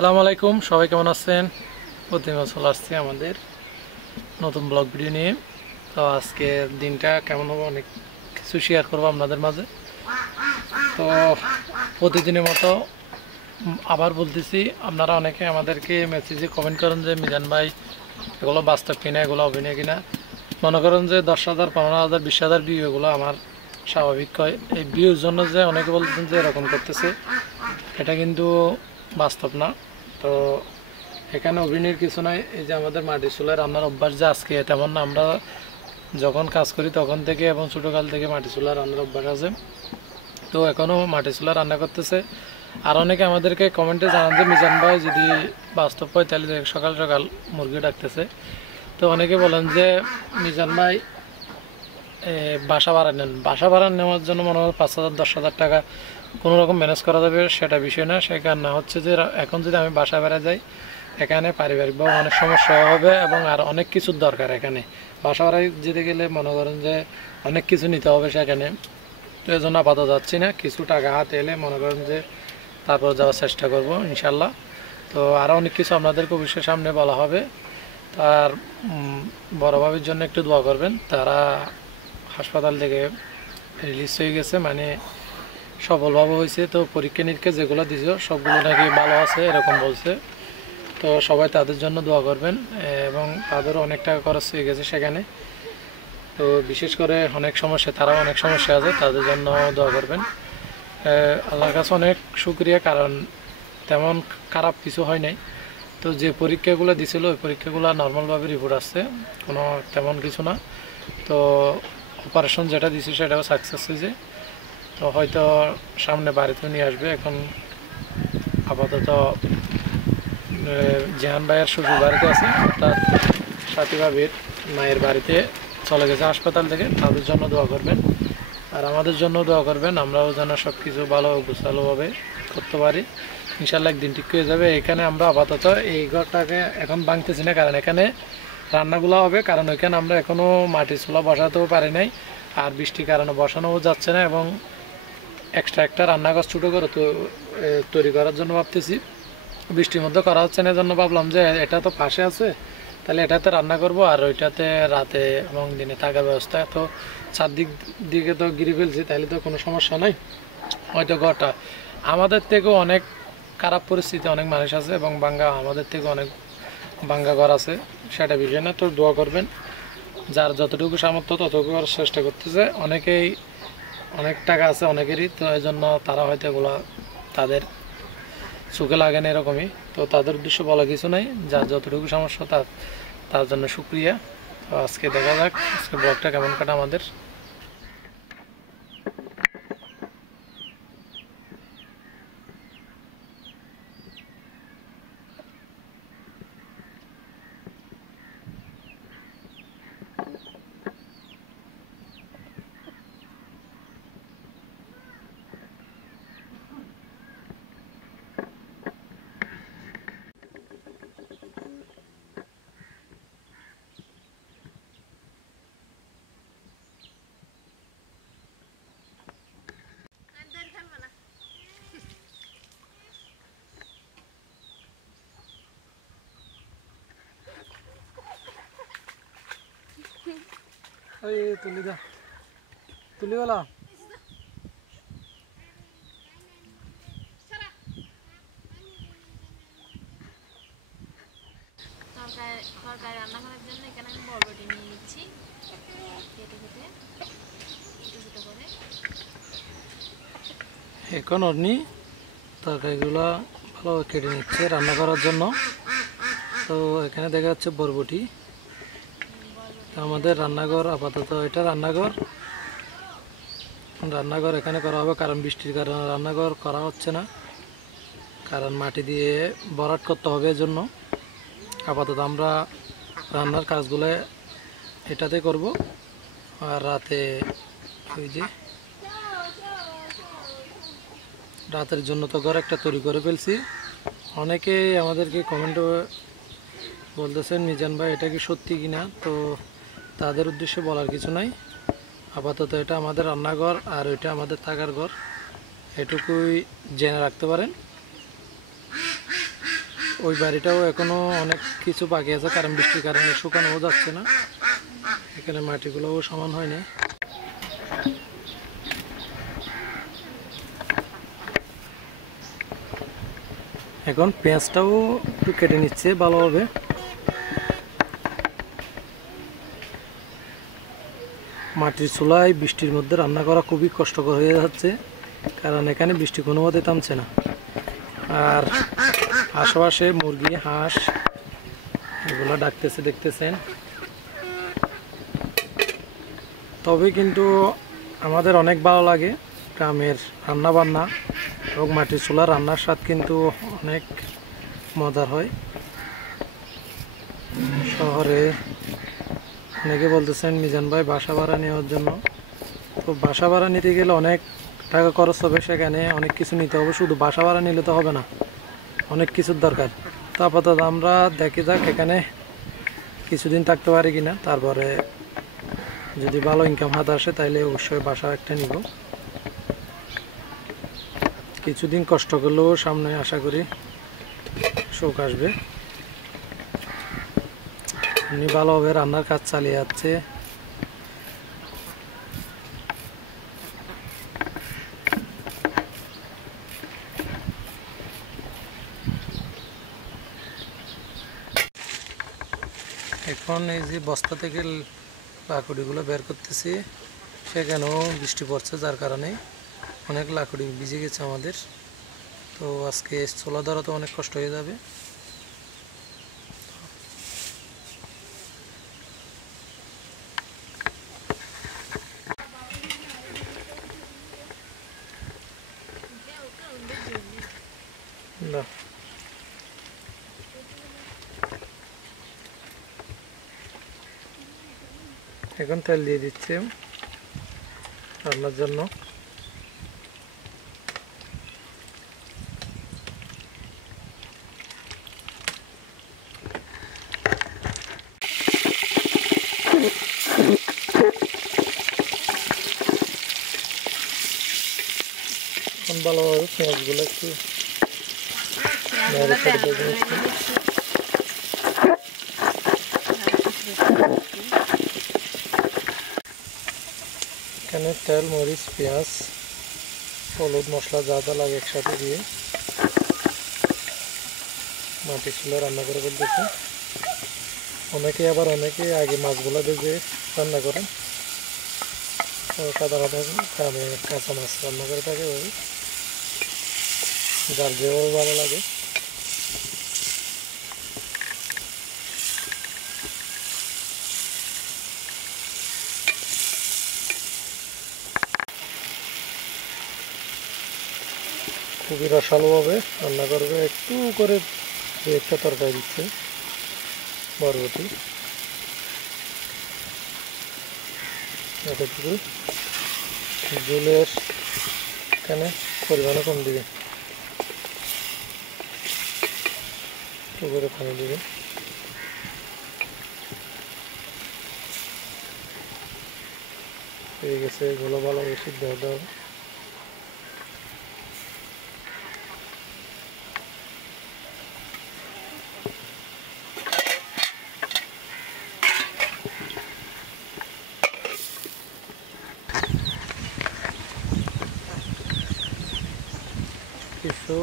আসসালামু আলাইকুম, সবাই কেমন আছেন? প্রতিদিন চলে আসছি আমাদের নতুন ব্লগ ভিডিও নিয়ে। তো আজকে দিনটা কেমন হবে অনেক কিছু শেয়ার করবো আপনাদের মাঝে। তো প্রতিদিনের মতো আবার বলতেছি, আপনারা অনেকে আমাদেরকে মেসেজে কমেন্ট করেন যে মিজান ভাই এগুলো বাস্তব কিনা, এগুলো অভিনয় কিনা। মনে করেন যে 10,000, 15,000, 20,000 ভিউ এগুলো আমার স্বাভাবিক হয়। এই ভিউর জন্য যে অনেকে বলতেছেন যে এরকম করতেছে, এটা কিন্তু বাস্তব না। তো এখানে অভিনয়ের কিছু নাই। এই যে আমাদের মাটির চুলায় রান্নার অভ্যাস যে আজকে তেমন না, আমরা যখন কাজ করি তখন থেকে এবং ছোটোকাল থেকে মাটির চুলা রান্নার অভ্যাস আছে। তো এখনও মাটির চুলা রান্না করতেছে। আর অনেকে আমাদেরকে কমেন্টে জানান যে মিজান ভাই যদি বাস্তব হয় তাহলে সকাল সকাল মুরগি ডাকতেছে। তো অনেকে বলেন যে মিজান ভাই বাসা ভাড়া নেন। বাসা ভাড়া নেওয়ার জন্য মনে হয় 5,000, 10,000 টাকা কোনো রকম ম্যানেজ করা যাবে, সেটা বিষয় না। সেখানে না হচ্ছে যে এখন যদি আমি বাসা ভাড়া যাই, এখানে পারিবারিকভাবে অনেক সমস্যা হবে এবং আর অনেক কিছুর দরকার। এখানে বাসা ভাড়ায় যেতে গেলে মনে করেন যে অনেক কিছু নিতে হবে সেখানে। তো এই জন্য আপাতত যাচ্ছি না, কিছু টাকা হাতে এলে মনে করেন যে তারপর যাওয়ার চেষ্টা করব ইনশাল্লাহ। তো আরও অনেক কিছু আপনাদেরকে অবশ্যই সামনে বলা হবে। তার বড় ভাবির জন্য একটু দোয়া করবেন। তারা হাসপাতাল থেকে রিলিজ হয়ে গেছে, মানে সফলভাবে হয়েছে। তো পরীক্ষা নিরীক্ষা যেগুলো দিয়েছিল সবগুলো নাকি ভালো আছে এরকম বলছে। তো সবাই তাদের জন্য দোয়া করবেন এবং তাদেরও অনেক টাকা খরচ হয়ে গেছে সেখানে। তো বিশেষ করে অনেক সমস্যা, তারাও অনেক সমস্যা আছে, তাদের জন্য দোয়া করবেন। আল্লাহর কাছে অনেক শুকরিয়া, কারণ তেমন খারাপ কিছু হয় নাই। তো যে পরীক্ষাগুলো দিছিল ওই পরীক্ষাগুলো নর্মালভাবে রিপোর্ট আসছে, কোনো তেমন কিছু না। তো অপারেশন যেটা দিছে সেটাও সাকসেস হয়েছে। তো হয়তো সামনে বাড়িতে নিয়ে আসবে। এখন আপাতত জাহান ভাইয়ের শ্বশুর বাড়িতে আছে, অর্থাৎ সাথী ভাবির মায়ের বাড়িতে চলে গেছে হাসপাতাল থেকে। তাদের জন্য দোয়া করবেন আর আমাদের জন্য দোয়া করবেন, আমরাও যেন সব কিছু ভালো গোছালোভাবে করতে পারি। ইনশাল্লাহ একদিন ঠিক হয়ে যাবে। এখানে আমরা আপাতত এই ঘরটাকে এখন ভাঙতেছি না, কারণ এখানে রান্নাগুলো হবে। কারণ ওইখানে আমরা এখনও মাটির চুলা বসাতেও পারি নাই, আর বৃষ্টির কারণে বসানোও যাচ্ছে না। এবং এক্সট্রা একটা রান্নাঘর ছোটো করে তো তৈরি করার জন্য ভাবতেছি। বৃষ্টির মধ্যে করা হচ্ছে না, এজন্য ভাবলাম যে এটা তো পাশে আছে, তাহলে এটাতে রান্না করব আর ওইটাতে রাতে এবং দিনে থাকার ব্যবস্থা। তো চারদিক দিকে তো গিরে ফেলছি, তাহলে তো কোনো সমস্যা নাই। হয়তো ঘরটা আমাদের থেকেও অনেক খারাপ পরিস্থিতি, অনেক মানুষ আছে এবং আমাদের থেকে অনেক ভাঙ্গা ঘর আছে, সেটা বিষয় না। তো দোয়া করবেন, যার যতটুকু সামর্থ্য ততটুকু করার চেষ্টা করতেছে। অনেকেই অনেক টাকা আছে অনেকেরই, তো এই জন্য তারা হয়তো এগুলো তাদের চোখে লাগে না এরকমই। তো তাদের উদ্দেশ্য বলা কিছু নাই, যার যতটুকু সমস্যা তার জন্য শুক্রিয়া। তো আজকে দেখা যাক আজকে ব্লগটা কেমন কাটা আমাদের। তুলি দা, তুলিওয়ালা তরকারি রান্না করার জন্য এখানে আমি বরবটি নিয়ে নিচ্ছি, কেটে কেটে ছোটো ছোটো করে। এখন আপনি তরকারিগুলো ভালো কেটে নিচ্ছে রান্না করার জন্য। তো এখানে দেখা যাচ্ছে বরবটি। আমাদের রান্নাঘর আপাতত এটা রান্নাঘর এখানে করা হবে, কারণ বৃষ্টির কারণে রান্নাঘর করা হচ্ছে না, কারণ মাটি দিয়ে ভরাট করতে হবে। এজন্য আপাতত আমরা রান্নার কাজগুলো এটাতে করব। আর রাতে ওই যে রাতের জন্য তো ঘর একটা তৈরি করে ফেলছি। অনেকে আমাদেরকে কমেন্টে বলতেছেন মিজান ভাই এটা কি সত্যি কিনা। তো তাদের উদ্দেশ্যে বলার কিছু নাই। আপাতত এটা আমাদের রান্নাঘর আর ওইটা আমাদের থাকার ঘর, এটুকুই জেনে রাখতে পারেন। ওই বাড়িটাও এখনো অনেক কিছু বাকি আছে, কারণ বৃষ্টির কারণে শুকানো যাচ্ছে না। এখানে মাটিগুলোও সমান হয়নি। এখন পেঁয়াজটাও একটু কেটে নিচ্ছে ভালোভাবে। মাটির চুলায় বৃষ্টির মধ্যে রান্না করা খুবই কষ্টকর হয়ে যাচ্ছে, কারণ এখানে বৃষ্টি কোনো মতে থামছে না। আর আশেপাশে মুরগি, হাঁস এগুলো ডাকতেছে, দেখতেছেন। তবে কিন্তু আমাদের অনেক ভালো লাগে গ্রামের রান্না বান্না, এবং মাটির চুলার রান্নার স্বাদ কিন্তু অনেক মজার হয়। শহরে অনেকে বলতেছেন মিজান ভাই বাসা ভাড়া নেওয়ার জন্য, তো বাসা ভাড়া নিতে গেলে অনেক টাকা খরচ হবে, সেখানে অনেক কিছু নিতে হবে। শুধু বাসা ভাড়া নিলে তো হবে না, অনেক কিছুর দরকার। তো আপাতত আমরা দেখি যাক এখানে কিছুদিন থাকতে পারি কিনা, তারপরে যদি ভালো ইনকাম হাতে আসে তাহলে অবশ্যই বাসা একটা নিব। কিছুদিন কষ্ট করলেও সামনে আশা করি সুখ আসবে। উনি ভালোভাবে রান্নার কাজ চালিয়ে যাচ্ছে। এখন এই যে বস্তা থেকে লাকড়িগুলো বের করতেছি, সেখানেও বৃষ্টি পড়ছে, যার কারণে অনেক লাকড়ি ভিজে গেছে আমাদের। তো আজকে চোলা ধরা তো অনেক কষ্ট হয়ে যাবে। না, এখন তেল দিয়ে দিচ্ছি রান্নার জন্য। এখন ভালোভাবে পেঁয়াজগুলো একটু নেড়ে চেড়ে ভেজে নিচ্ছি। এখানে তেল, মরিচ, পেঁয়াজ, হলুদ, মশলা যা যা লাগে একসাথে দিয়ে মাটির চুলায় রান্না করে ফেলতেছি। অনেকে আগে মাছগুলো ভেজে রান্না করেন, সাধারণত গ্রামে কাঁচা মাছ রান্না করে থাকে, যার যেভাবে ভালো লাগে। খুবই রসালোভাবে রান্না করবে, একটু করে দু একটা তরকারি দিচ্ছে বরবটি, এতটুকু। ঝোলের এখানে পরিমাণও কম দিবে, একটু করে পানি দিবে। হয়ে গেছে, এগুলো ভালোভাবে সিদ্ধ হতে হবে। কিছু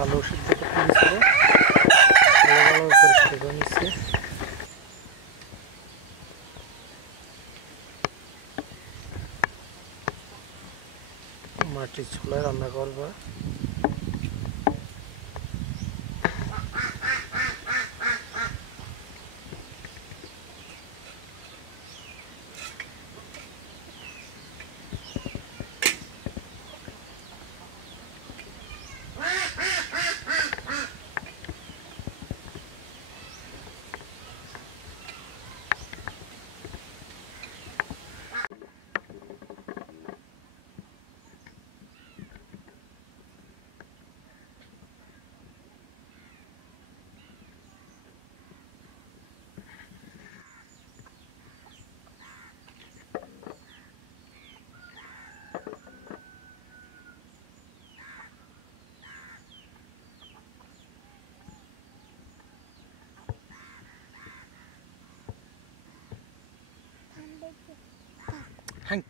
আলু সিদ্ধ করতে দিয়েছিল, ভালোভাবে পরিষ্কার করে নিচ্ছি। মাটির চুলায় রান্না করবা। হ্যাঁ